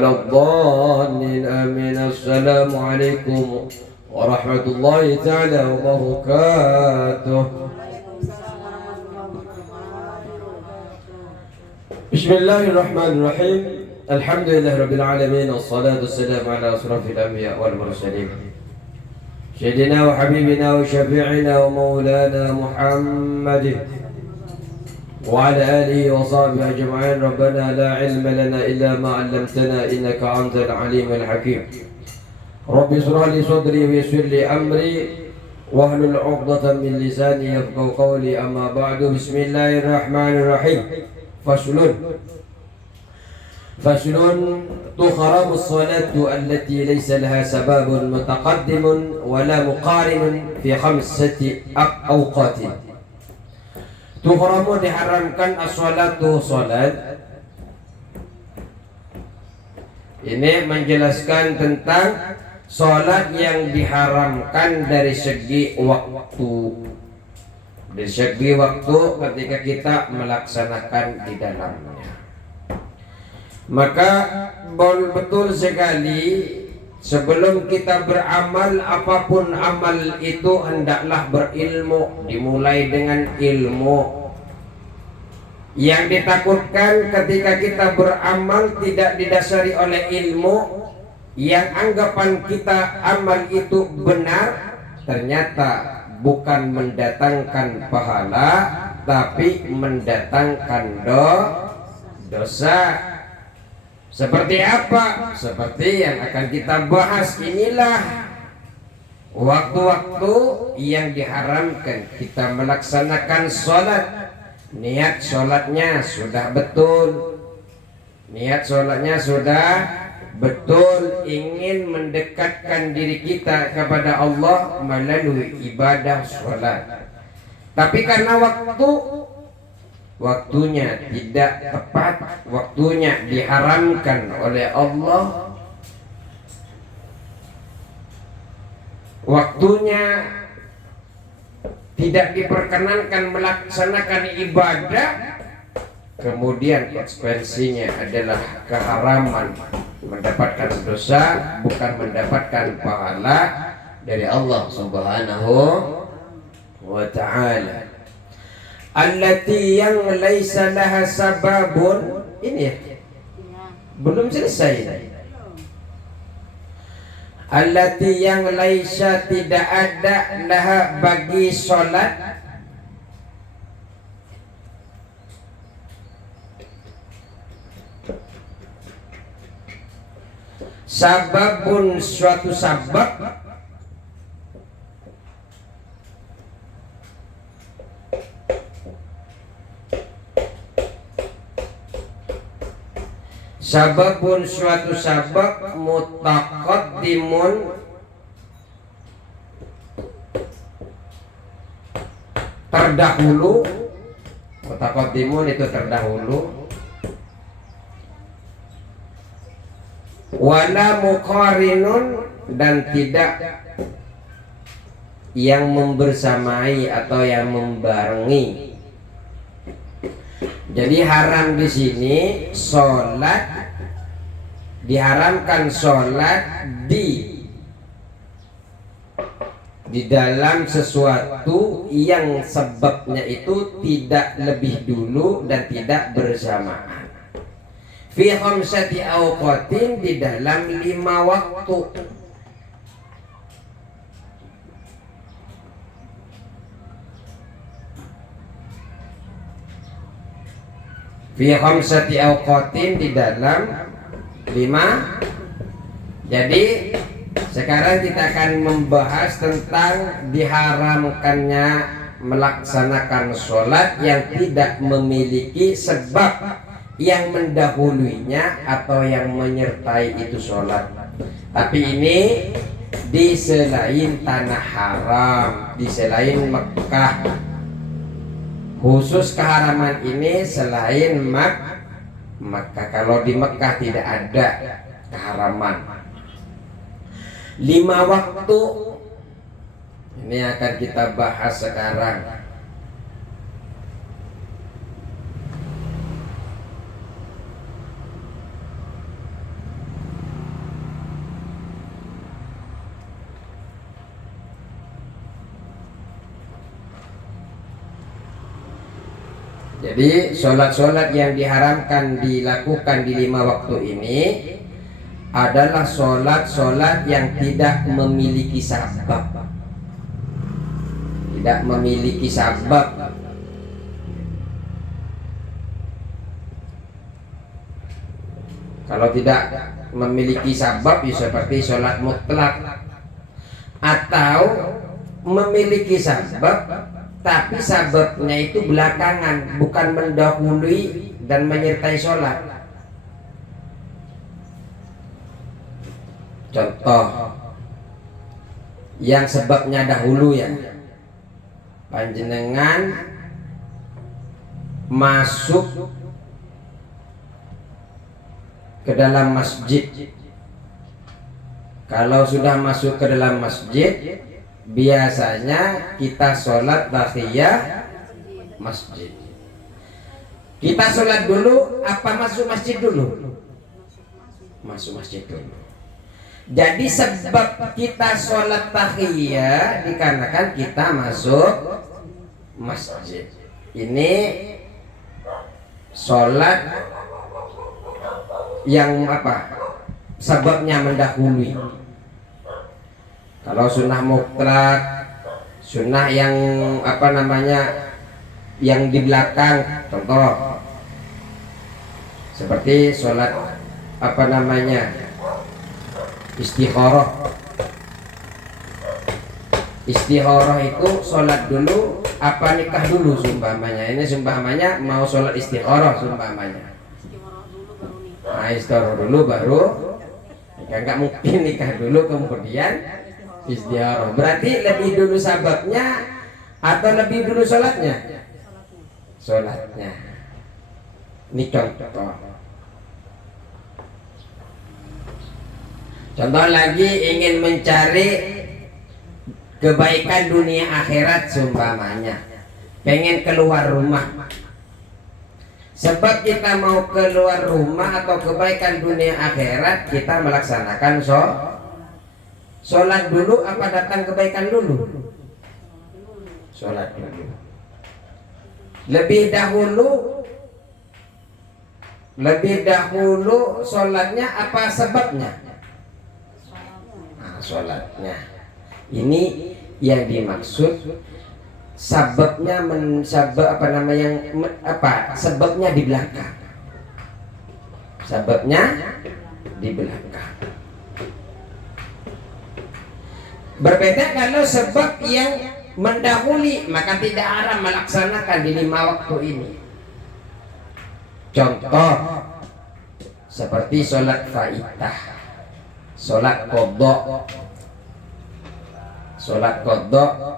الضالين آمين. السلام عليكم ورحمة الله تعالى وبركاته. بسم الله الرحمن الرحيم. الحمد لله رب العالمين، والصلاة والسلام على أشرف الأنبياء والمرسلين سيدنا وحبيبنا وشفيعنا ومولانا محمد وعلى آله وصحبه أجمعين. ربنا لا علم لنا إلا ما علمتنا إنك أنت العليم الحكيم. رب اشرح لي صدري ويسر لي أمري واحلل عقدة من لساني يفقهوا قولي. أما بعد، بسم الله الرحمن الرحيم. فصل تحرم الصلاة التي ليس لها سبب متقدم ولا مقارن في 5 أوقات. Tuhramu diharamkan as-salatu salat. Ini menjelaskan tentang salat yang diharamkan dari segi waktu. Dari segi waktu ketika kita melaksanakan di dalamnya. Maka betul sekali sebelum kita beramal apapun amal itu hendaklah berilmu, dimulai dengan ilmu. Yang ditakutkan ketika kita beramal tidak didasari oleh ilmu, yang anggapan kita amal itu benar ternyata bukan mendatangkan pahala tapi mendatangkan dosa. Seperti apa? Seperti yang akan kita bahas. Inilah waktu-waktu yang diharamkan kita melaksanakan sholat. Niat sholatnya sudah betul. Niat sholatnya sudah betul, ingin mendekatkan diri kita kepada Allah melalui ibadah sholat. Tapi karena waktunya tidak tepat, waktunya diharamkan oleh Allah, waktunya tidak diperkenankan melaksanakan ibadah, kemudian konsekuensinya adalah keharaman, mendapatkan dosa, bukan mendapatkan pahala dari Allah Subhanahu wa ta'ala. Allati yang laisa laha sababun. Ini ya, belum selesai. Allati yang laisa, tidak ada laha bagi solat sababun, suatu sabab sababun, suatu sabab mutaqaddimun, terdahulu. Mutaqaddimun itu terdahulu. Wala muqarinun, dan tidak yang membersamai atau yang membarengi. Jadi haram di sini sholat, diharamkan sholat di dalam sesuatu yang sebabnya itu tidak lebih dulu dan tidak bersamaan. Fi 5 awqatin, di dalam 5 waktu. Fi 5 awqatin, di dalam 5. Jadi sekarang kita akan membahas tentang diharamkannya melaksanakan sholat yang tidak memiliki sebab yang mendahulunya atau yang menyertai itu sholat. Tapi ini di selain tanah haram, di selain Mekah. Khusus keharaman ini selain Mekah. Kalau di Mekah tidak ada keharaman. 5 waktu ini akan kita bahas sekarang. Jadi sholat-sholat yang diharamkan dilakukan di 5 waktu ini adalah sholat-sholat yang tidak memiliki sabab. Tidak memiliki sabab. Kalau tidak memiliki sabab ya seperti sholat mutlak, atau memiliki sabab tapi sababnya itu belakangan, bukan mendahului dan menyertai sholat. Contoh yang sebabnya dahulu ya, panjenengan masuk ke dalam masjid. Kalau sudah masuk ke dalam masjid, biasanya kita sholat tahiyat masjid. Kita sholat dulu apa masuk masjid dulu? Masuk masjid dulu. Jadi sebab kita sholat tahiyat dikarenakan kita masuk masjid. Ini sholat yang apa? Sebabnya mendahului. Kalau sunnah mutlak, sunnah yang apa namanya, yang di belakang, contoh seperti sholat apa namanya, istikharah. Istikharah itu sholat dulu apa nikah dulu sumpamanya. Ini sumpamanya mau sholat istikharah sumpamanya. Nah, istikharah dulu baru, nggak mungkin nikah dulu kemudian istikharah. Berarti lebih dulu sababnya atau lebih dulu sholatnya? Sholatnya. Ini contoh. Contoh lagi, ingin mencari kebaikan dunia akhirat sumpamanya, pengen keluar rumah. Sebab kita mau keluar rumah atau kebaikan dunia akhirat, kita melaksanakan sholat dulu apa datang kebaikan dulu? Sholat dulu. Lebih dahulu sholatnya apa sebabnya? Nah, sholatnya. Ini yang dimaksud sababnya apa namanya, sebabnya di belakang. Sebabnya di belakang. Berbeda kalau sebab yang mendahului, maka tidak haram melaksanakan di 5 waktu ini. Contoh seperti sholat faitah, sholat qadha. Sholat qadha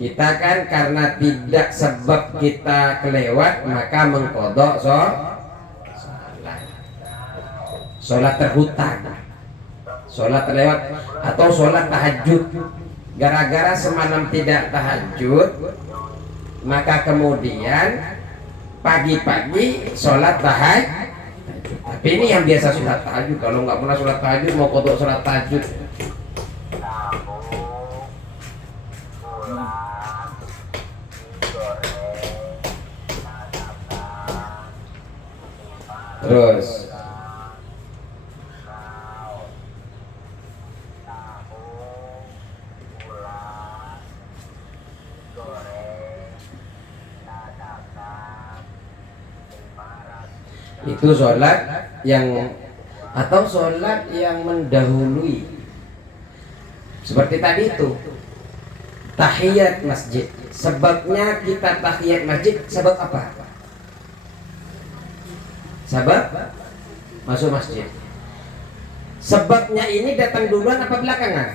kita kan karena tidak sebab kita kelewat, maka mengqadha sholat terhutang, sholat terlewat, atau sholat tahajud. Gara-gara semalam tidak tahajud, maka kemudian pagi-pagi sholat tahajud. Tapi ini yang biasa sholat tahajud. Kalau nggak pernah sholat tahajud, mau qadha sholat tahajud, terus itu sholat yang atau sholat yang mendahului, seperti tadi itu tahiyat masjid. Sebabnya kita tahiyat masjid, sebab apa? Sebab masuk masjid. Sebabnya ini datang duluan apa belakangan?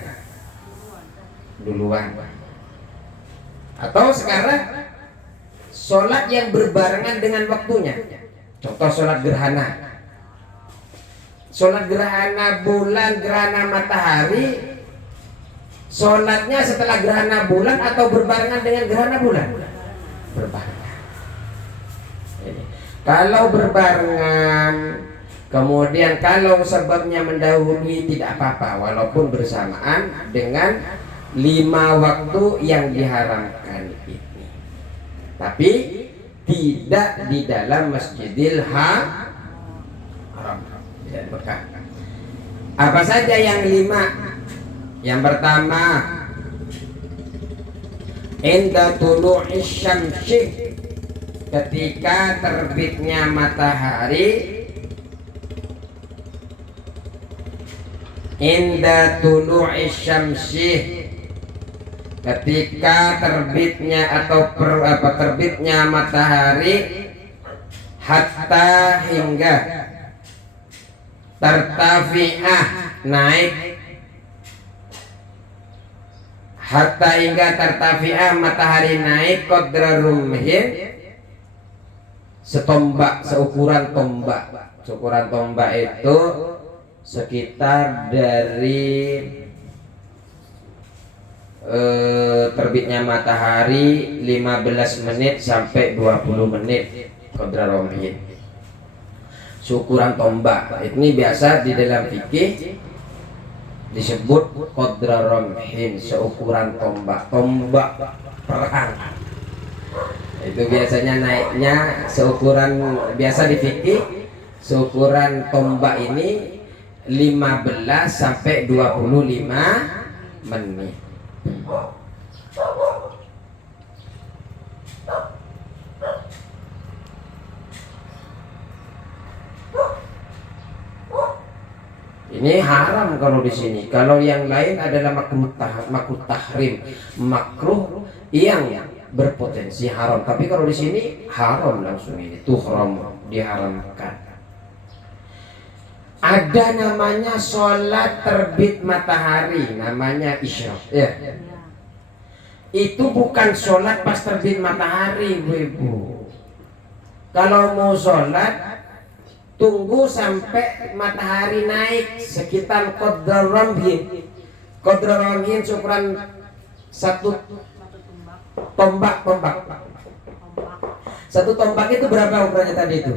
Duluan. Atau sekarang sholat yang berbarengan dengan waktunya. Contoh sholat gerhana. Sholat gerhana bulan, gerhana matahari, sholatnya setelah gerhana bulan atau berbarengan dengan gerhana bulan? Berbarengan. Kalau berbarengan, kemudian kalau sebabnya mendahului tidak apa-apa, walaupun bersamaan dengan 5 waktu yang diharamkan ini. Tapi tidak di dalam Masjidil Haram. Tidak di Mekah. Apa saja yang 5? Yang pertama, inda tulu'is syamsi, ketika terbitnya matahari. Inda tulu'is syamsi, ketika terbitnya atau terbitnya matahari, hatta hingga tertafi'ah naik, hatta hingga tertafi'ah matahari naik qadra rumhin, setombak, seukuran tombak. Seukuran tombak itu sekitar dari terbitnya matahari 15 menit sampai 20 menit qadra rumhin. Seukuran tombak. Ini biasa di dalam fikih disebut qadra rumhin, seukuran tombak. Tombak perang. Itu biasanya naiknya seukuran, biasa di fikih seukuran tombak ini 15 sampai 25 menit. Ini haram kalau di sini. Kalau yang lain adalah makruh tahrim, makruh yang berpotensi haram. Tapi kalau di sini haram langsung, ini tuhram, diharamkan. Ada namanya sholat terbit matahari, namanya isyraq. Ya. Itu bukan sholat pas terbit matahari, ibu. Kalau mau sholat, tunggu sampai matahari naik sekitar qadra rumhin. Qadra rumhin ukuran satu tombak. Satu tombak itu berapa ukurannya tadi itu?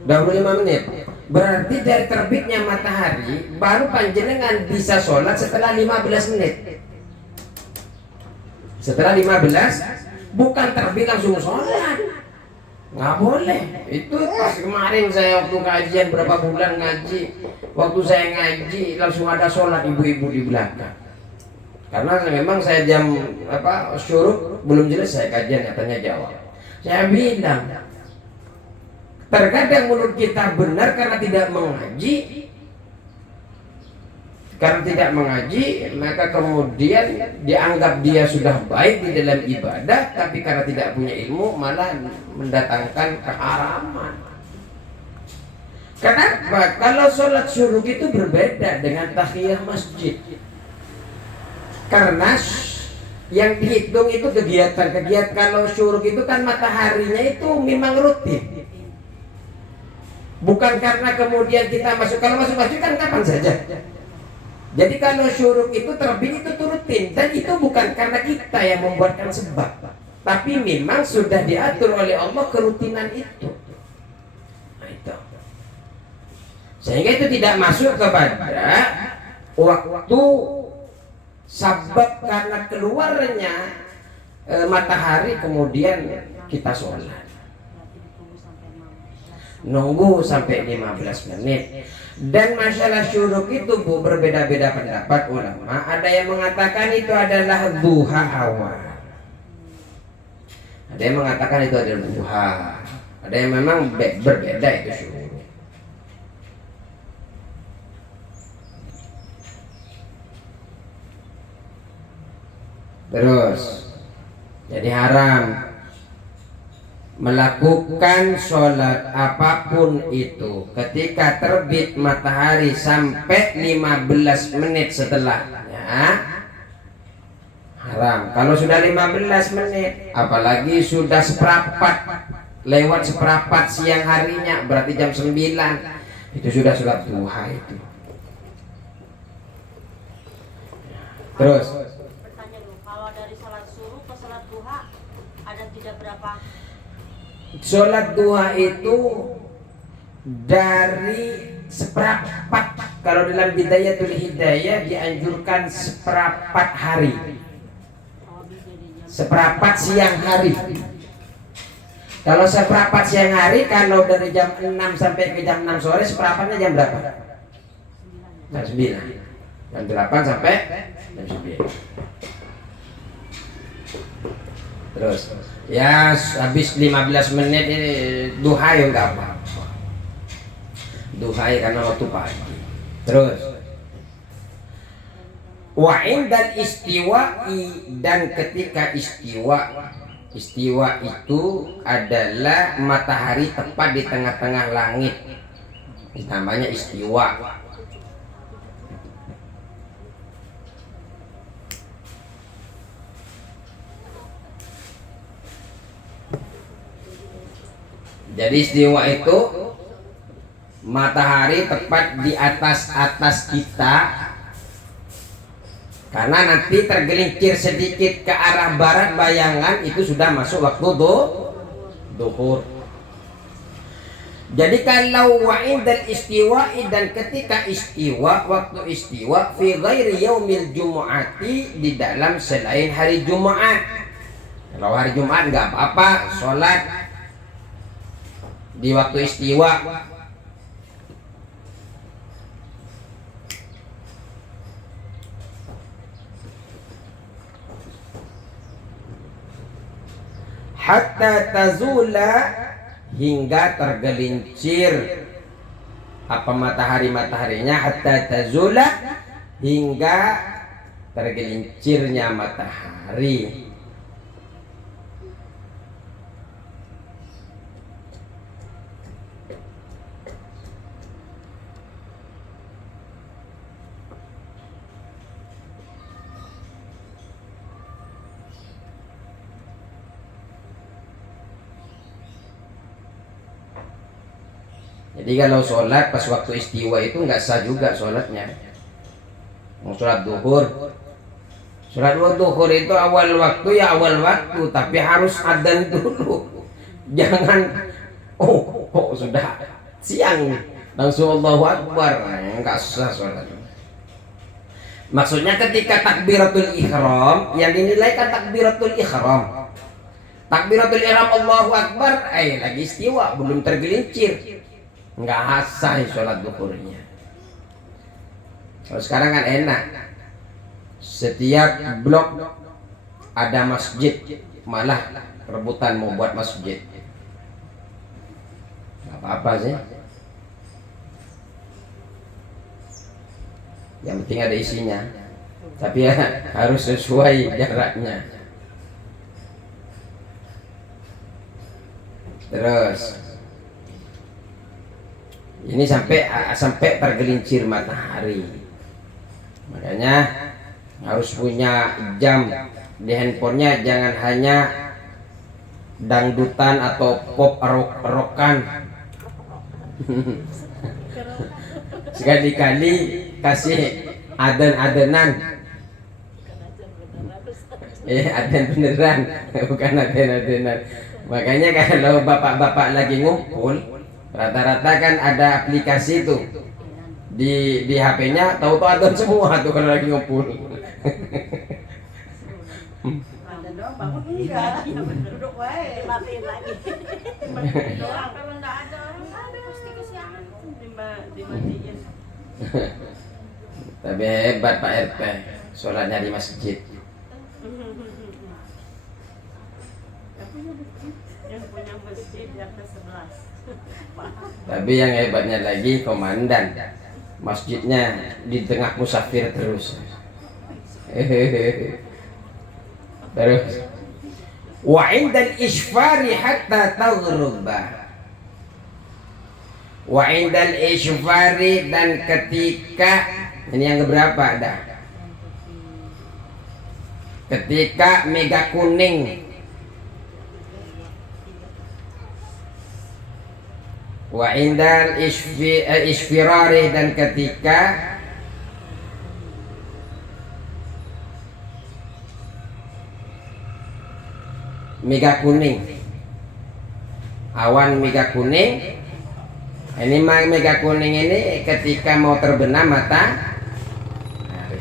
25 menit. Berarti dari terbitnya matahari baru panjenengan bisa sholat setelah 15 menit. Setelah 15, bukan terbit langsung sholat. Nggak boleh. Itu pas kemarin saya waktu kajian berapa bulan ngaji, waktu saya ngaji langsung ada sholat ibu-ibu di belakang. Karena memang saya jam syuruk belum selesai kajian, katanya jawab. Saya bilang, terkadang mulut kita benar karena tidak mengaji. Karena tidak mengaji, maka kemudian dianggap dia sudah baik di dalam ibadah, tapi karena tidak punya ilmu malah mendatangkan keharaman. Kenapa? Kalau sholat syuruk itu berbeda dengan tahiyah masjid. Karena yang dihitung itu kegiatan. Kalau syuruk itu kan mataharinya itu memang rutin. Bukan karena kemudian kita masuk. Kalau masuk masjid kan kapan saja. Jadi kalau syuruk itu terbit itu rutin, dan itu bukan karena kita yang membuatkan sebab, tapi memang sudah diatur oleh Allah kerutinan itu. Nah, itu. Sehingga itu tidak masuk kepada waktu sebab karena keluarnya matahari kemudian kita sholat. Nunggu sampai 15 menit. Dan masalah syuruk itu berbeda-beda pendapat ulama. Ada yang mengatakan itu adalah duha awal. Ada yang mengatakan itu adalah duha. Ada yang memang berbeda itu syuruk. Terus jadi haram melakukan sholat apapun itu ketika terbit matahari sampai 15 menit setelahnya haram. Kalau sudah 15 menit, apalagi sudah seperempat, lewat seperempat siang harinya, berarti jam 9, itu sudah sholat duha itu. Terus bertanya dulu, kalau dari sholat suruh ke sholat duha ada tidak berapa? Sholat duha itu dari seperempat. Kalau dalam Bidayatul Hidayah dianjurkan seperempat hari, seperempat siang hari. Kalau seperempat siang hari, kalau dari jam 6 sampai ke jam 6 sore, seperempatnya jam berapa? Jam 9. Jam 8 sampai jam 9. Terus ya habis 15 menit ini duha ya enggak apa-apa. Duha karena waktu pagi. Terus wa indal istiwa'i, dan ketika istiwa. Istiwa itu adalah matahari tepat di tengah-tengah langit. Namanya istiwa. Jadi istiwa itu matahari tepat di atas kita, karena nanti tergelincir sedikit ke arah barat bayangan itu sudah masuk waktu duhur. Jadi kalau wa'indal istiwa'i, dan ketika istiwa, waktu istiwa fi ghairi yaumil jumu'ati, di dalam selain hari Jumat. Kalau hari Jumat nggak apa-apa sholat di waktu istiwa. Hatta tazula, hingga tergelincir apa mataharinya, hatta tazula, hingga tergelincirnya matahari. Jadi kalau sholat pas waktu istiwa itu nggak sah juga sholatnya. Mau sholat duhur, sholat duhur itu awal waktu ya awal waktu, tapi harus adzan dulu. Jangan sudah siang langsung Allahu Akbar, nggak sah sholat. Maksudnya ketika takbiratul ihram, yang dinilai kan takbiratul ihram. Takbiratul ihram Allahu Akbar, lagi istiwa, belum tergelincir, nggak sah sholat duhurnya. Kalau sekarang kan enak, setiap blok ada masjid, malah rebutan mau buat masjid. Nggak apa-apa sih, yang penting ada isinya, tapi ya harus sesuai jaraknya. Terus ini sampai tergelincir matahari. Makanya harus punya jam di handphonenya, jangan hanya dangdutan atau pop rokan. Sekali-kali kasih adan-adanan. Adan beneran, bukan adan-adanan. Makanya kalau bapak-bapak lagi ngumpul, rata-rata kan ada aplikasi tuh di HP-nya, tahu-tahu adan semua tuh kalau lagi ngumpul. Ada doang bangun enggak, duduk wae, matiin lagi. Doang kalau enggak ada orang ada pasti kesiangan dimatiin. Tapi hebat Pak RT, sholatnya di masjid. Yang punya masjid di atas 11. Tapi yang hebatnya lagi komandan masjidnya di tengah musafir terus. Terus wa indal isfari hatta taghruba, wa indal isfari, dan ketika ini yang keberapa dah, ketika mega kuning, wa indal isfirari, dan ketika mega kuning, awan mega kuning. Ini mega kuning ini ketika mau terbenam matahari.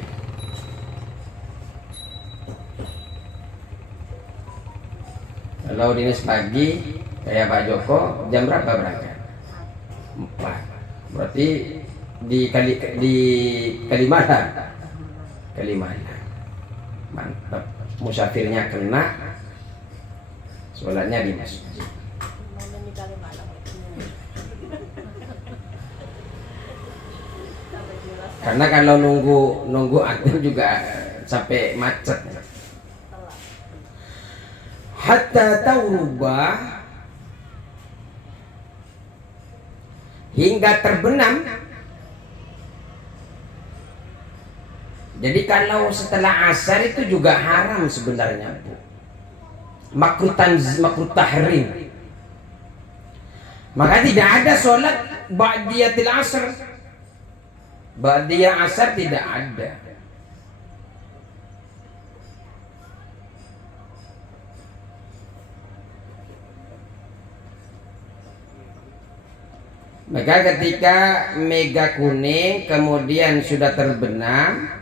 Kalau dinas pagi Kayak Pak Joko jam berapa berangkat? 4. Berarti di Kalimalang. Kalimalang. Mantap. Musafirnya kena, sholatnya di masjid. Karena kalau nunggu antum juga sampai macet. Hatta tauba, hingga terbenam. Jadi kalau setelah asar itu juga haram sebenarnya, Bu. Makruh tahrim. Maka tidak ada sholat ba'diyatil asr. Ba'diyah asar tidak ada. Maka ketika mega kuning kemudian sudah terbenam,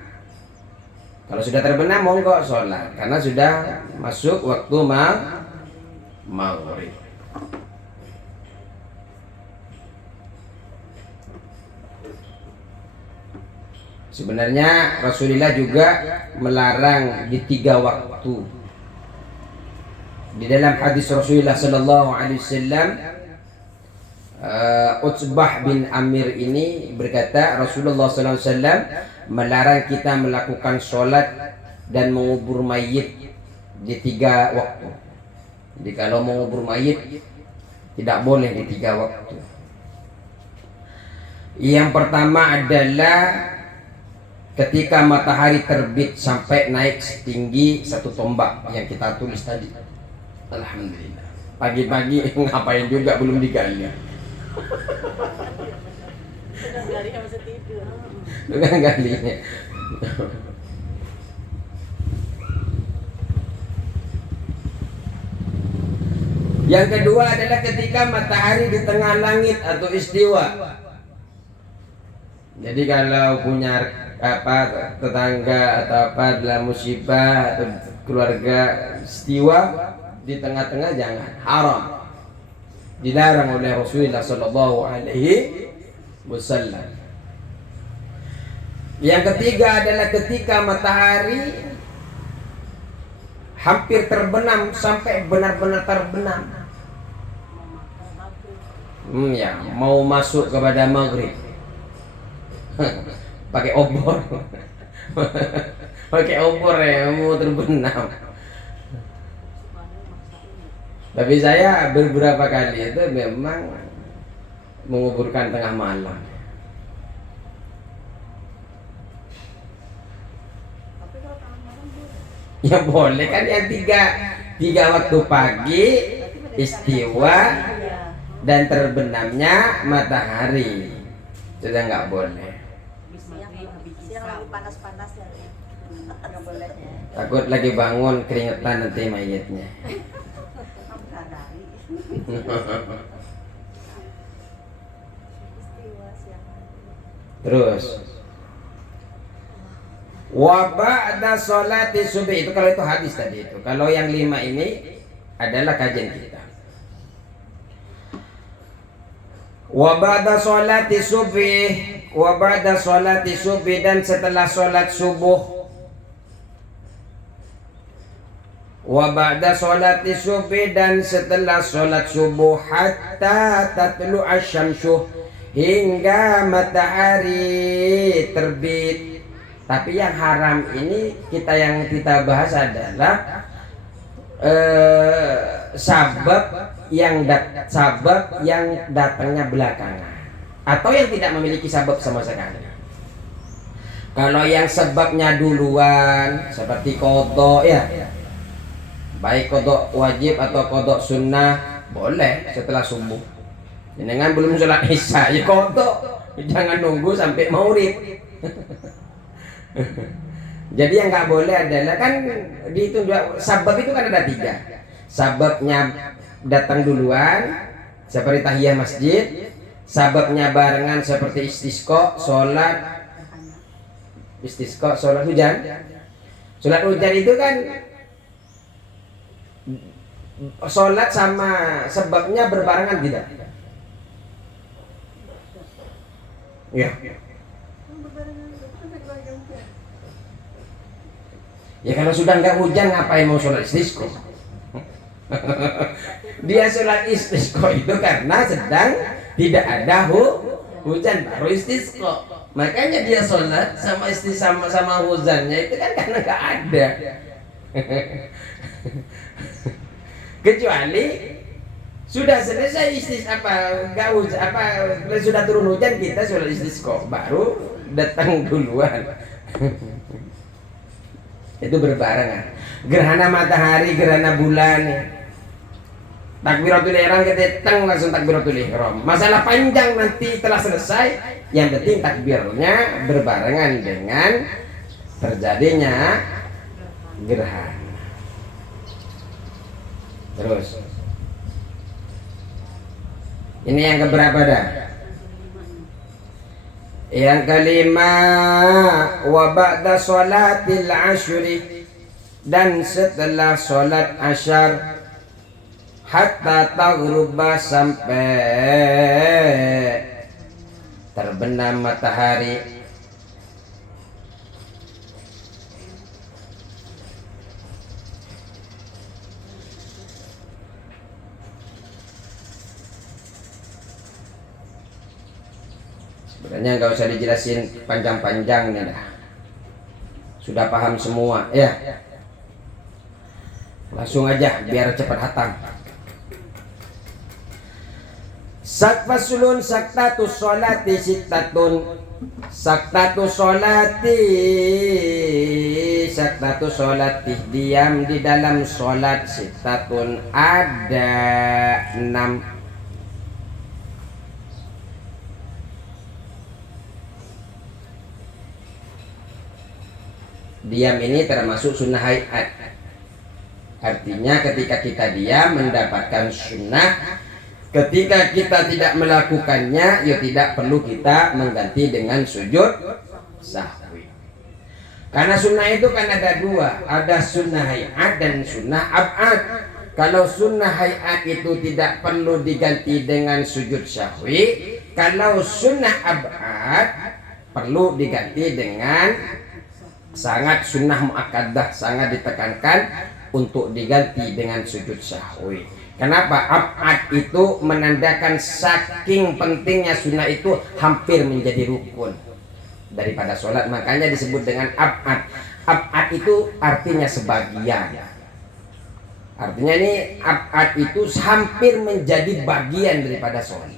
kalau sudah terbenam monggo sholat, karena sudah masuk waktu maghrib. Sebenarnya Rasulullah juga melarang di 3 waktu. Di dalam hadis Rasulullah sallallahu alaihi wasallam, Utsbah bin Amir ini berkata, Rasulullah sallallahu alaihi wasallam melarang kita melakukan sholat dan mengubur mayit di 3 waktu. Jadi kalau mengubur mayit tidak boleh di 3 waktu. Yang pertama adalah ketika matahari terbit sampai naik setinggi 1 tombak yang kita tulis tadi. Alhamdulillah. Pagi-pagi ngapain juga belum digali. Sudah gali masih tidur. Bukan galinya. Yang kedua adalah ketika matahari di tengah langit atau istiwa. Jadi kalau punya tetangga atau dalam musibah atau keluarga istiwa di tengah-tengah, jangan, haram, dilarang oleh Rasulullah sallallahu alaihi wasallam. Yang ketiga adalah ketika matahari hampir terbenam sampai benar-benar terbenam. Ya, mau masuk kepada maghrib. Pakai obor. Pakai obor ya, mau terbenam. Tapi saya beberapa kali itu memang menguburkan tengah malam. Ya boleh kan, yang tiga waktu pagi, istiwa dan terbenamnya matahari, sudah nggak boleh. Siang lagi panas-panas ya. Nggak boleh. Takut lagi bangun keringetan nanti mayitnya. Terus wa ba'da sholati subhi, itu kalau itu hadis tadi itu. Kalau yang 5 ini adalah kajian kita. Wa ba'da sholati subhi, wa ba'da sholati subhi, dan setelah sholat subuh. Wa ba'da sholati subhi, dan setelah sholat subuh, hatta tatlu asyamsu, hingga matahari terbit. Tapi yang haram ini yang kita bahas adalah sabab yang datangnya belakangan atau yang tidak memiliki sabab sama sekali. Kalau yang sebabnya duluan seperti qadha ya, baik qadha wajib atau qadha sunnah, boleh setelah subuh. Jangan belum sholat isya ya qadha, jangan nunggu sampai maghrib. Jadi yang nggak boleh adalah, kan dihitung sabab itu kan ada 3. Sababnya datang duluan seperti tahiyah masjid, sababnya barengan seperti istisqa, sholat hujan. Sholat hujan itu kan sholat sama sebabnya berbarengan tidak? Ya. Ya kalau sudah nggak hujan ngapain mau sholat istisqa? Dia sholat istisqa itu karena sedang tidak ada hujan baru istisqa. Makanya dia sholat sama sama hujannya itu kan karena nggak ada. Kecuali sudah selesai nggak hujan sudah turun hujan kita sholat istisqa baru datang duluan. Itu berbarengan. Gerhana matahari, gerhana bulan, takbiratul ihram kita teng langsung takbiratul ihram. Masalah panjang nanti telah selesai, yang penting takbirnya berbarengan dengan terjadinya gerhana. Terus ini yang keberapa dah? Yang kelima, wa ba'da sholatil ashri, dan setelah sholat asyar, hatta taghruba, sampai terbenam matahari. Sebenarnya nggak usah dijelasin panjang-panjang nih dah. Sudah paham semua ya. Langsung aja biar cepat hatam. Fasulun saktatus sholati sittatun. Saktatus sholati, diam di dalam sholat sittatun ada 6. Diam ini termasuk sunnah hayat. Artinya ketika kita diam mendapatkan sunnah. Ketika kita tidak melakukannya, ya tidak perlu kita mengganti dengan sujud sahwi. Karena sunnah itu kan ada dua, ada sunnah hayat dan sunnah ab'ad. Kalau sunnah hayat itu tidak perlu diganti dengan sujud sahwi. Kalau sunnah ab'ad perlu diganti dengan sangat sunnah muakkadah, sangat ditekankan untuk diganti dengan sujud sahwi. Kenapa? Ab'ad itu menandakan saking pentingnya sunnah itu hampir menjadi rukun daripada sholat. Makanya disebut dengan ab'ad. Ab'ad itu artinya sebagian. Artinya ini ab'ad itu hampir menjadi bagian daripada sholat.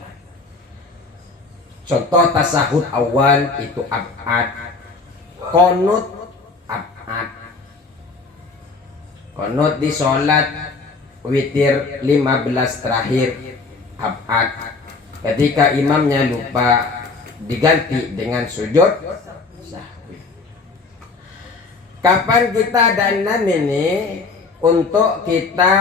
Contoh tasahud awal itu ab'ad. Qunut ab'ad. Qunut di sholat witir 15 terakhir ab'ad. Ketika imamnya lupa diganti dengan sujud sahwi. Kapan kita dan ini untuk kita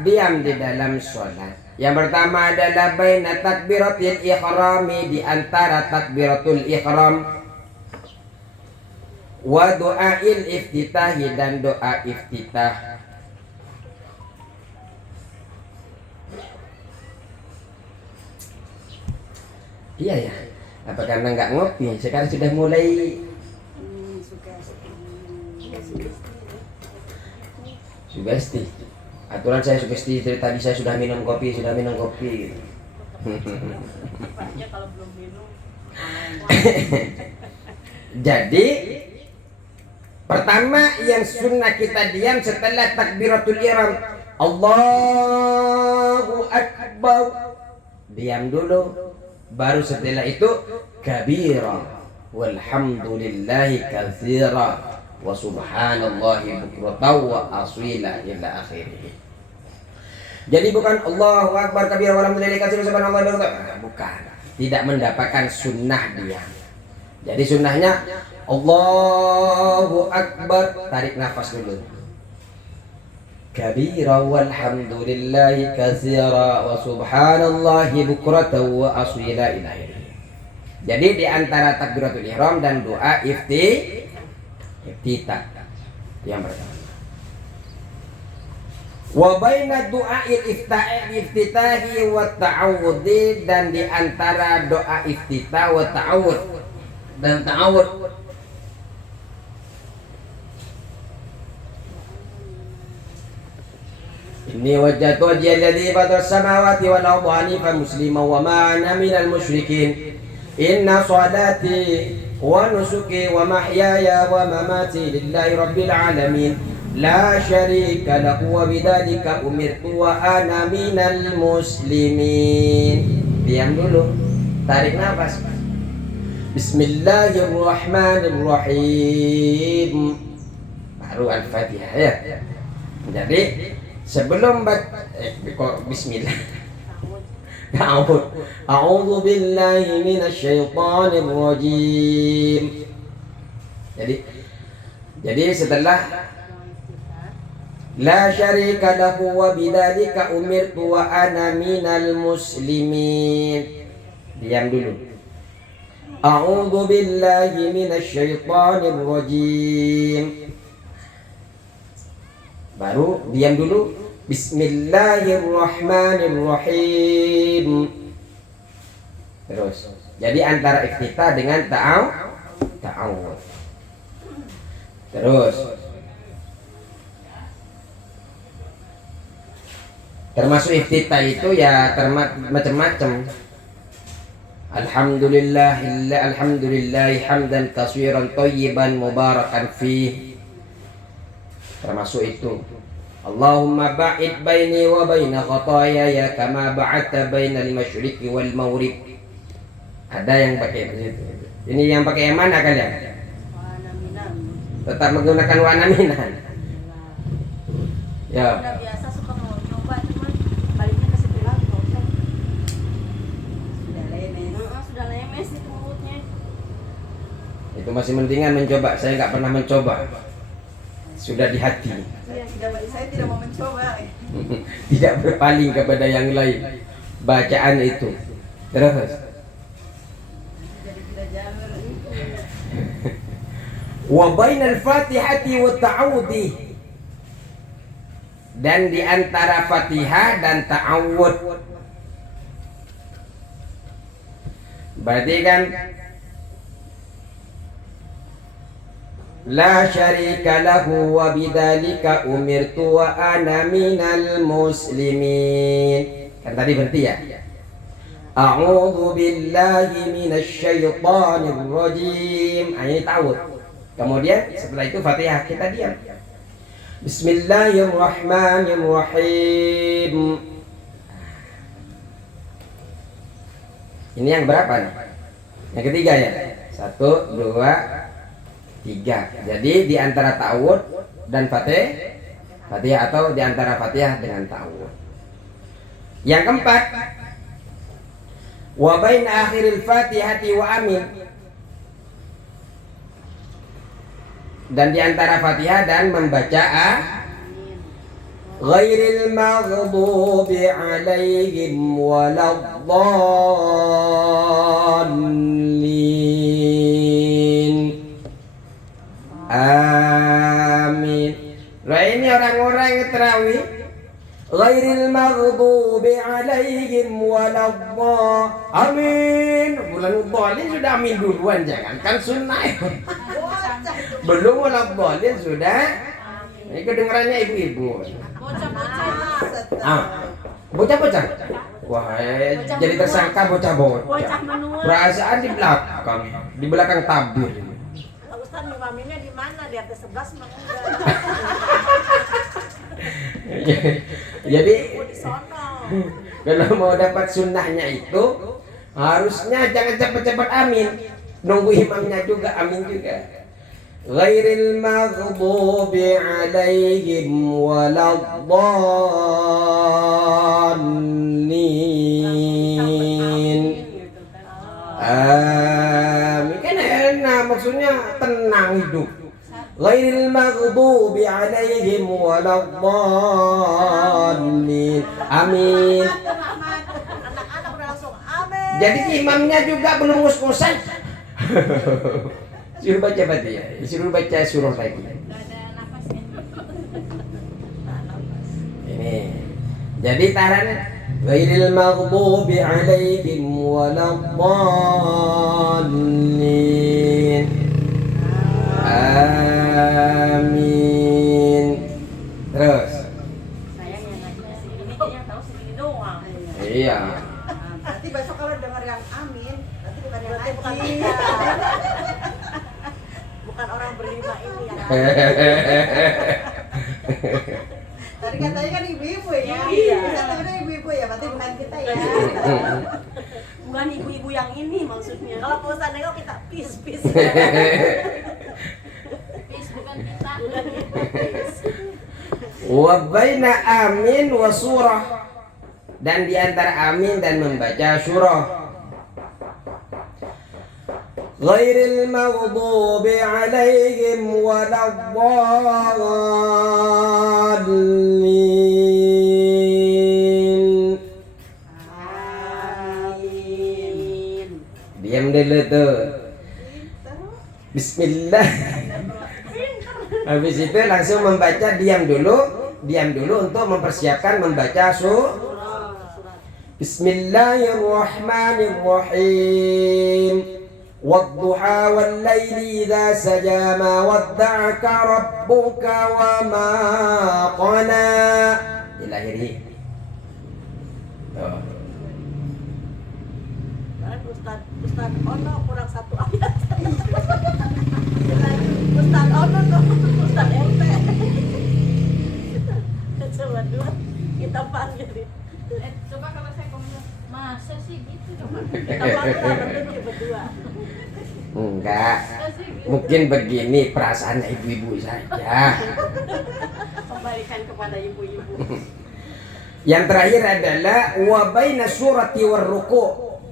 diam di dalam sholat? Yang pertama adalah baina takbiratul ikhrami, di antara takbiratul ihram, wa doail iftitahi, dan doa iftitah. Iya ya, apa karena nggak ngopi? Sekarang sudah mulai sugesti. Aturan saya sugesti dari tadi, saya sudah minum kopi. Kalau belum minum. Jadi pertama yang sunnah kita diam setelah takbiratul ihram, Allahu Akbar, diam dulu. Baru setelah itu kabira walhamdulillahi katsira wa subhanallahi bukratan wa asila ila akhirih. Jadi bukan Allahu Akbar kabira walhamdulillahi katsira subhanallahi bukratan, bukan. Tidak mendapatkan sunnah dia. Jadi sunnahnya Allahu Akbar, tarik nafas dulu. Kabira walhamdulillahi katsira wa subhanallahi bukratan wa asila ila akhirih. Jadi di antara takbiratul ihram dan doa iftitah yang pertama. Wa baina du'ail iftitahi wa ta'awudi, dan di antara doa iftitah wa ta'awud dan ta'awud. Inni wajjahtu wajhiya alladhi fatara as-samawati wal arda hanifan musliman wa ma ana minal musyrikin. Inna salati wa nusuki wa mahyaya wa mamati lillahi rabbil alamin. La syarika lahu wa bidzalika umirtu wa ana minal muslimin. Diam dulu, tarik nafas. Bismillahirrahmanirrahim. Baru Al-Fatihah ya. Jadi sebelum bismillah. A'udzu billahi minasyaitonir rajim. Jadi setelah la syarika lahu wa bidzalika umirtu wa ana minal muslimin. Diam dulu. A'udzu billahi minasyaitonir rajim. Baru diam dulu. Bismillahirrahmanirrahim. Terus. Jadi antara iftitah dengan ta'awud. Terus. Termasuk iftitah itu ya macam-macam. Alhamdulillah hamdan katsiran thayyiban mubarakan fih. Termasuk itu. Allahumma ba'id baini wa baina khataayaya kama ba'adta bainal masyriqi wal maghrib. Ada yang pakai begitu. Ini yang pakai yang mana kalian? Tetap menggunakan wa naminan. Ya. Udah biasa suka mau coba cuman baliknya ke situ lagi. Sudah lemes itu mulutnya. Itu masih mendingan mencoba. Saya nggak pernah mencoba. Sudah di hati. Saya tidak mau mencoba. Tidak berpaling kepada yang lain. Bacaan itu. Terus. Jadi tidak jalur itu. Wa bainal fatihati wa ta'awudi, dan di antara Fatihah dan ta'awud. Berarti kan la syarika lahu wa bidzalika umirtu wa ana minal muslimin. Kan tadi berarti ya. A'udzu billahi minasyaitonir rajim. Ini ta'awud. Kemudian setelah itu Fatihah, kita diam. Bismillahirrahmanirrahim. Ini yang berapa nih? Yang ketiga ya? 1, 2, 3. Jadi di antara ta'awud dan Fatihah atau di antara Fatihah dengan ta'awud. Yang keempat, wa baina akhiril Fatihati wa amin, dan di antara Fatihah dan membaca ghairil maghdubi alaihim waladdallin. Amin. Nah ini orang-orang yang terawih. Ghairil maghdubi alaihim waladdallin. Amin. Bulan Dhallin sudah amin duluan, jangan kan sunnah. Belum waladdallin sudah. Ini kedengarannya ibu-ibu. Bocah-bocah. Wah, jadi tersangka bocah-bocah. Perasaan di belakang tabir. Ustaz, maminya di mana? Di atas 11 mah enggak. Jadi kalau mau dapat sunnahnya itu harusnya jangan cepat-cepat amin, nunggu imamnya juga amin juga. Ghairil maghdubi alaihim waladdallin. Amin. Kan enak, maksudnya tenang hidup. Ghairil maghdubi alaihim waladdallin. Amin. Anak-anak udah langsung amin. Jadi imamnya juga belum ngos-ngosan. Suruh baca Fatihah, disuruh baca surah lagi. Enggak ada nafasnya. Ini Jadi tarannya ghairil maghdubi alaihim waladdallin. Amin. Terus. Sayang yang ngaji segini yang tahu segini doang. Iya. Nanti besok kalau dengar yang amin, nanti bukan yang Berarti bukan ngaji. kita. Bukan orang berlima ini ya. Tadi katanya kan ibu-ibu ya. Iya. Bisa tahunya ibu-ibu ya, berarti bukan kita ya. Bukan ibu-ibu yang ini maksudnya. Kalau Pak Ustadz nengok kita peace. Peace bukan kita. Wa baina amin wa surah, dan di antara amin dan membaca surah. Ghairil maghdubi alaihim waladdallin. Amin. Diam dulu tuh. Bismillah. Habis itu langsung membaca, diam dulu untuk mempersiapkan membaca surah. Bismillahirrahmanirrahim. Wadduha wal laili idza saja ma wadda'aka rabbuka wa ma qala. Dilahiri. Tuh. Ustadz Ono kurang satu ayat. Ustadz Ono tuh Ustadz RT. Coba dua kita panggil. Coba kalau saya komentar, masa sih gitu coba. Kita panggil berdua. Enggak. Mungkin begini perasaan ibu-ibu saja. Kembalikan kepada ibu-ibu. Yang terakhir adalah wa baina surati war ruku'.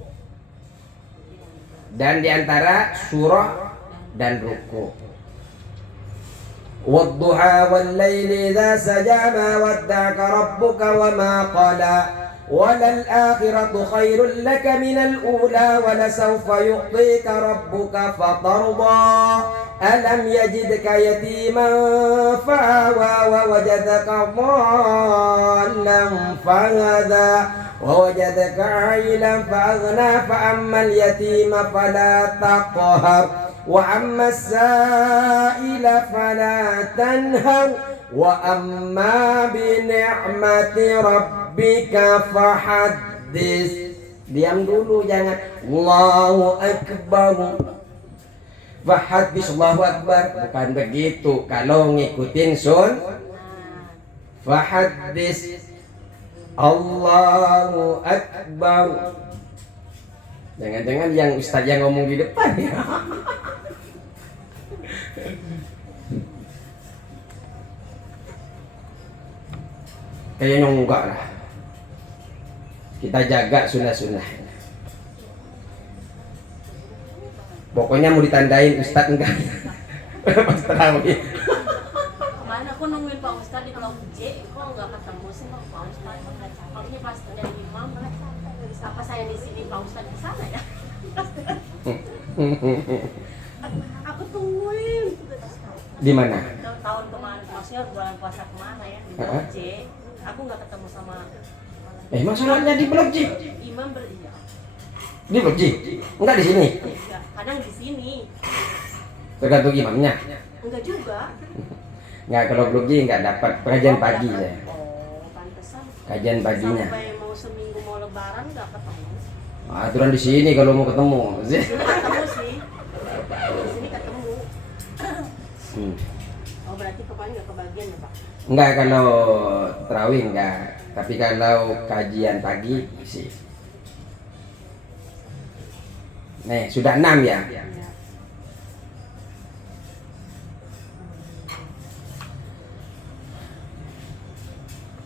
Dan di antara surah dan ruku'. Wadduha wal laili idza saja ma wadda'aka rabbuka wa ma qala. Walal akhiratu khairul laka minal ula wa lasawfa yu'tika rabbuka fatarda. Alam yajidka yatiman fa'awa wa wajadaka dhallan fahada wa wajadaka 'ailan fa'aghna fa'ammal yatima fala taqhar wa amma as-sa'ila fala tanhar wa amma bi ni'mati rabbika fahaddits. Diam dulu, jangan Allahu akbar. Fahaddits, Allahu akbar, bukan begitu. Kalau ngikutin sun fahaddits Allahu akbar. Jangan-jangan yang ustaz yang ngomong di depan ya. Kayaknya enggak lah. Kita jaga sunnah-sunnah. Pokoknya mau ditandain ustaz enggak. Pas tarawih. Kemana aku nungguin Pak Ustadz di Blok J, kok nggak ketemu sih Pak Ustadz? Pokoknya pas dari imam, apa saya di sini Pak Ustadz di sana ya? Aku tungguin. Di mana? Tahun kemarin, maksudnya bulan puasa kemana ya di Blok J, aku nggak ketemu sama. Masalahnya di Blok J. Imam iya. Di Blok J? Enggak di sini. Enggak, kadang di sini. Tergantung imamnya. Enggak juga. Enggak, kalau Blok J enggak dapat pengajian pagi saya. Oh, pantesan. Kajian paginya. Sampai mau seminggu mau lebaran nggak ketemu. Aturan di sini kalau mau ketemu. Di sini ketemu sih. Di sini ketemu. Oh, berarti kemarin nggak kebagian ya Pak? Enggak, kalau tarawih enggak. Tapi kalau kajian pagi sih. Nih, sudah 6 ya. Iya.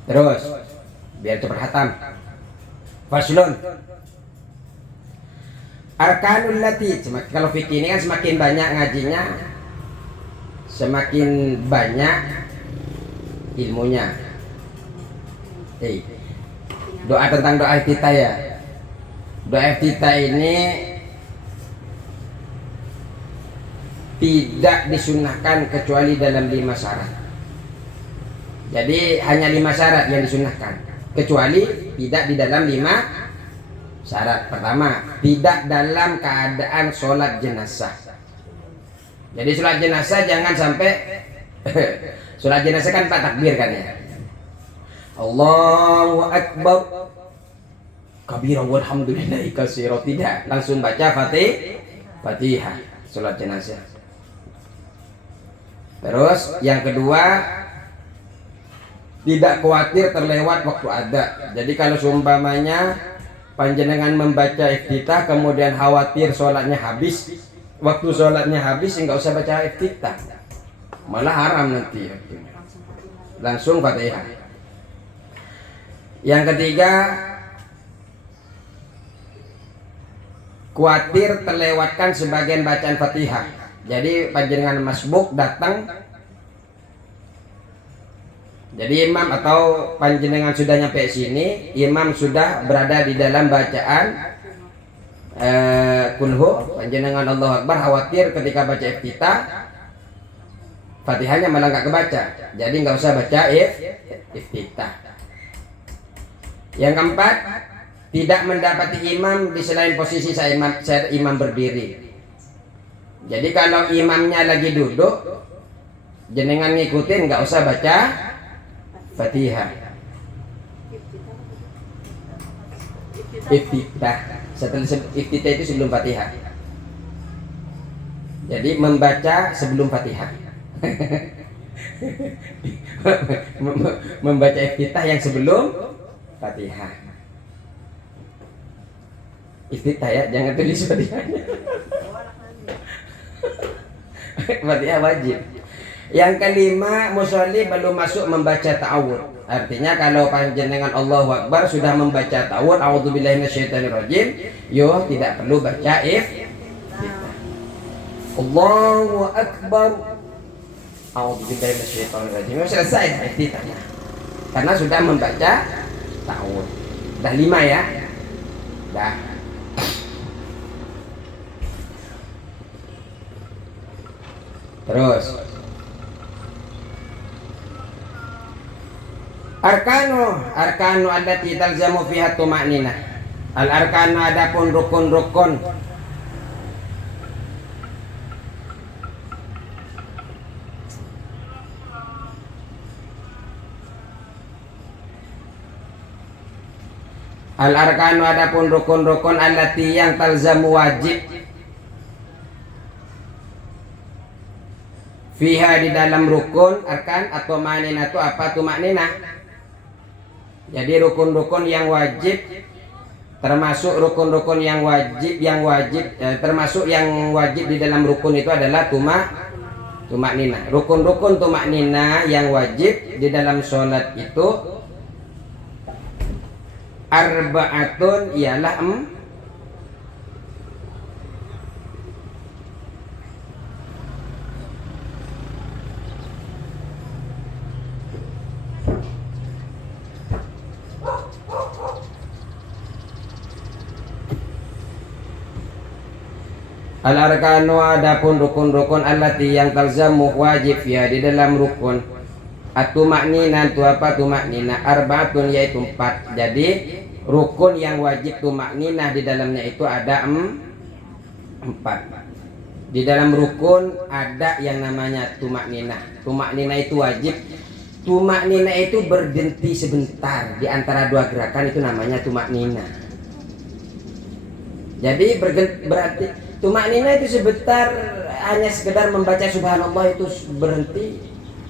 Terus biar cepat khatam. Faslun. Arkanul lati. Kalau fikih ini kan semakin banyak ngajinya, semakin banyak ilmunya. Doa tentang doa iftitah ya. Doa iftitah ini tidak disunahkan kecuali dalam 5 syarat. Jadi hanya 5 syarat yang disunahkan. kecuali tidak di dalam 5 syarat. Pertama, tidak dalam keadaan sholat jenazah. Jadi sholat jenazah jangan sampai sholat jenazah kan 4 takbir kan ya. Allahu Akbar kabira walhamdulillahi katsira, tidak, langsung baca Fatihah sholat jenazah. Terus yang kedua, tidak khawatir terlewat waktu ada. Jadi kalau seumpamanya panjenengan membaca iftitah kemudian khawatir sholatnya habis, waktu sholatnya habis nggak usah baca iftitah, malah haram nanti. Langsung Fatihah. Yang ketiga, khawatir terlewatkan sebagian bacaan Fatihah. Jadi panjenengan masbuk datang, jadi imam atau panjenengan sudah nyampe sini, imam sudah berada di dalam bacaan kulhu, panjenengan Allahu Akbar, khawatir ketika baca iftitah Fatihahnya malah nggak kebaca, jadi nggak usah baca iftitah. Yang keempat, tidak mendapati imam di selain posisi saya imam berdiri. Jadi kalau imamnya lagi duduk, jenengan ngikutin, nggak usah baca Fatihah. Iftitah. Setelah iftitah itu sebelum Fatihah. Jadi membaca sebelum Fatihah. Membaca iftitah yang sebelum Fatihah. Iftitah ya, jangan tulis Fatihahnya. Fatihah wajib. Yang kelima, musolli belum masuk membaca ta'awud. Artinya kalau panjenengan Allahu Akbar sudah membaca ta'awud, a'udzubillahi minasyaitonirrajim, yo tidak perlu baca iftitah. Allahu Akbar, a'udzubillahi minasyaitonirrajim. Selesai iftitahnya. Karena sudah membaca ta'awud. Dah 5 ya. Dah. Terus Arkanu allati talzamu fiha tuma'ninah. Al arkanu adapun rukun-rukun Al arkanu adapun rukun-rukun allati yang talzamu wajib fiha di dalam rukun arkan atau maknina itu apa tuh maknina. Jadi rukun-rukun yang wajib, termasuk rukun-rukun yang wajib termasuk yang wajib di dalam rukun itu adalah tumaknina. Rukun-rukun tumaknina yang wajib di dalam sholat itu arba'atun, ialah al-arkanu adapun rukun-rukun allati yang talzamu wajib ya di dalam rukun at-tumaknina itu apa tumaknina arba'atun yaitu 4. Jadi rukun yang wajib tumaknina di dalamnya itu ada 4. Di dalam rukun ada yang namanya tumaknina. Tumaknina itu wajib. Tumaknina itu berhenti sebentar di antara dua gerakan, itu namanya tumaknina. Jadi berarti tumaknina itu sebentar, hanya sekedar membaca subhanallah, itu berhenti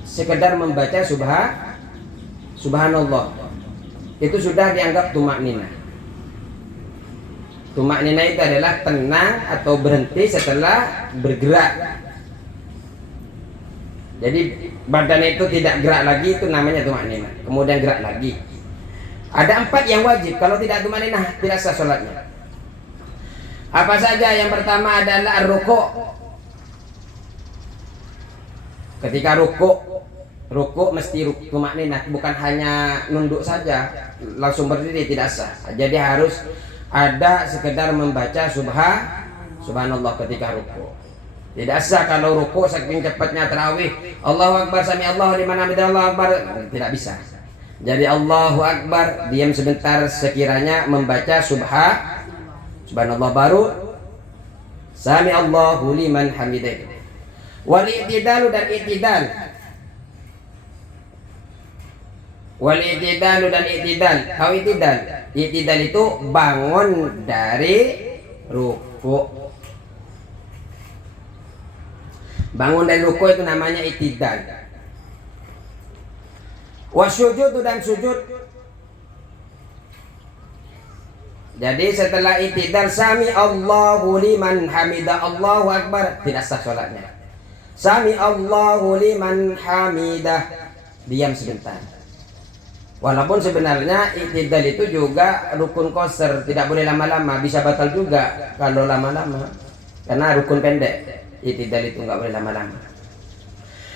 sekedar membaca subhanallah, itu sudah dianggap tumaknina. Tumaknina itu adalah tenang atau berhenti setelah bergerak. Jadi badan itu tidak gerak lagi, itu namanya tumaknina. Kemudian gerak lagi. Ada 4 yang wajib, kalau tidak tumaknina tidak sah sholatnya. Apa saja? Yang pertama adalah ruku. Ketika ruku mesti tumakninah, bukan hanya nunduk saja langsung berdiri, tidak sah. Jadi harus ada sekedar membaca subhanallah ketika ruku. Tidak sah kalau ruku saking cepatnya tarawih, Allahu Akbar sami Allahu liman hamidah, Allahu Akbar, tidak bisa. Jadi Allahu Akbar, diam sebentar sekiranya membaca subhanallah baru sami Allahu liman hamidah. Wal i'tidalu dan i'tidal. Wal i'tidalu dan i'tidal. Tahu i'tidal? I'tidal itu bangun dari ruku. Bangun dari ruku itu namanya i'tidal. Wasujud dan sujud. Jadi setelah i'tidal sami Allahu liman hamidah, Allahu Akbar, tidak sah salatnya. Sami Allahu liman hamidah, diam sebentar. Walaupun sebenarnya i'tidal itu juga rukun qasar, tidak boleh lama-lama, bisa batal juga kalau lama-lama. Karena rukun pendek, i'tidal itu enggak boleh lama-lama.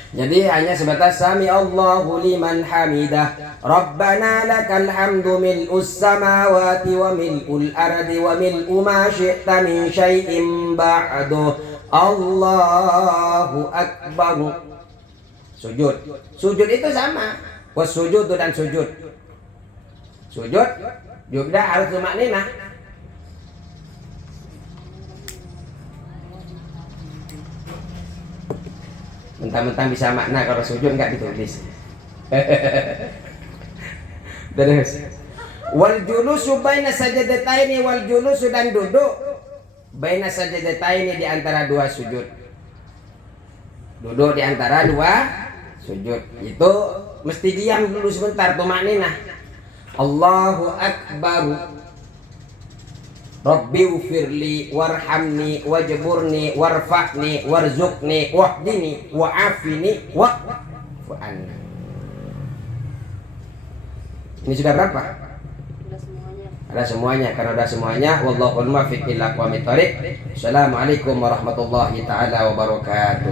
Jadi hanya sebatas sami Allahu liman hamidah. Rabbana lakal hamdu mil'us samawati wa mil'ul ardi wa mil'u ma syi'ta min syai'in ba'du. Allahu Akbar. Sujud. Sujud itu sama. Wasujud dan sujud. Sujud juga harus tumakninah. Mentang-mentang bisa makna kalau sujud enggak ditulis. Terus. Wal julusu baina sajadataini, wal julusu dan duduk baina sajadataini di antara dua sujud. Duduk di antara dua sujud. Itu mesti diam dulu sebentar tumakninah. Allahu Akbar. Rabbi ufirli warhamni wajburni warfa'ni warzuqni wahdini wa'afini wa'fu anni. Ini sudah berapa? Udah semuanya. Ada semuanya. Karena ada semuanya, wallahul muwaffiq ila aqwamit thoriq. Assalamualaikum warahmatullahi taala wabarakatuh.